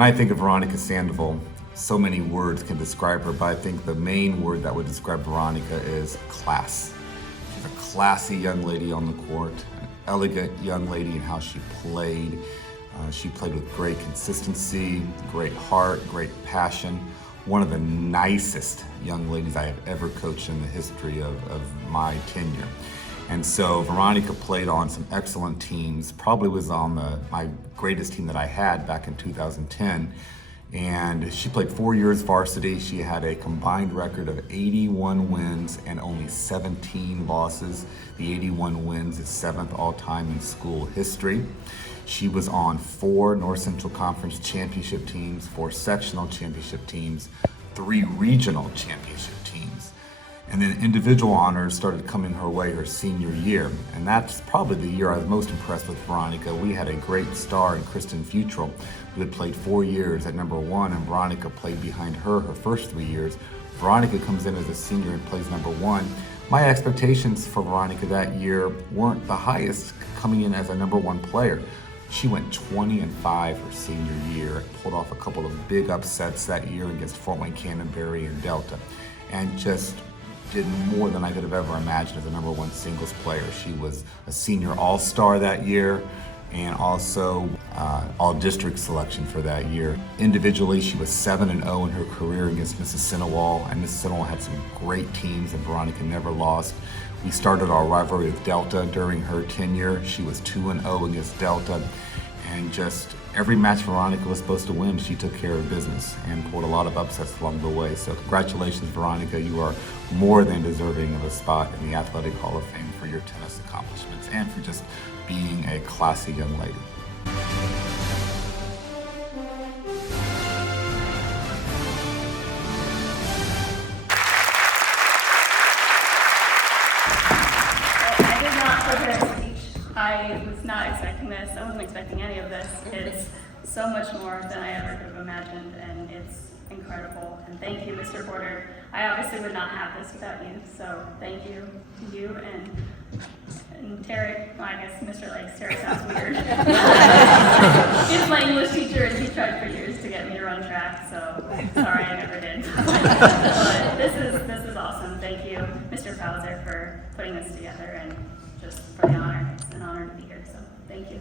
When I think of Veronica Sandoval, so many words can describe her, but I think the main word that would describe Veronica is class. She's a classy young lady on the court, an elegant young lady in how she played. She played with great consistency, great heart, great passion. One of the nicest young ladies I have ever coached in the history of my tenure. And so Veronica played on some excellent teams, probably was on my greatest team that I had back in 2010. And she played 4 years varsity. She had a combined record of 81 wins and only 17 losses. The 81 wins is 7th all-time in school history. She was on 4 North Central Conference championship teams, 4 sectional championship teams, 3 regional championship teams. And then individual honors started coming her way her senior year. And that's probably the year I was most impressed with Veronica. We had a great star in Kristen Futrell, who had played 4 years at number 1, and Veronica played behind her first 3 years. Veronica comes in as a senior and plays number 1. My expectations for Veronica that year weren't the highest coming in as a number 1 player. She went 20-5 her senior year, pulled off a couple of big upsets that year against Fort Wayne Canterbury and Delta, and just did more than I could have ever imagined as a number 1 singles player. She was a senior all-star that year and also all-district selection for that year. Individually, she was 7-0 in her career against Mrs. Sandoval, and Mrs. Sandoval had some great teams and Veronica never lost. We started our rivalry with Delta during her tenure. She was 2-0 against Delta, and just every match Veronica was supposed to win, she took care of business and pulled a lot of upsets along the way. So congratulations, Veronica. You are more than deserving of a spot in the Athletic Hall of Fame for your tennis accomplishments and for just being a classy young lady. I was not expecting this. I wasn't expecting any of this. It's so much more than I ever could have imagined, and it's incredible. And thank you, Mr. Porter. I obviously would not have this without you, so thank you to you and Terry. Well, I guess Mr. Lakes. Terry sounds weird. He's my English teacher, and he tried for years to get me to run track, so sorry I never did. But this is awesome. Thank you, Mr. Fowler, for putting this together and just for the honor. It's an honor to be here, so thank you.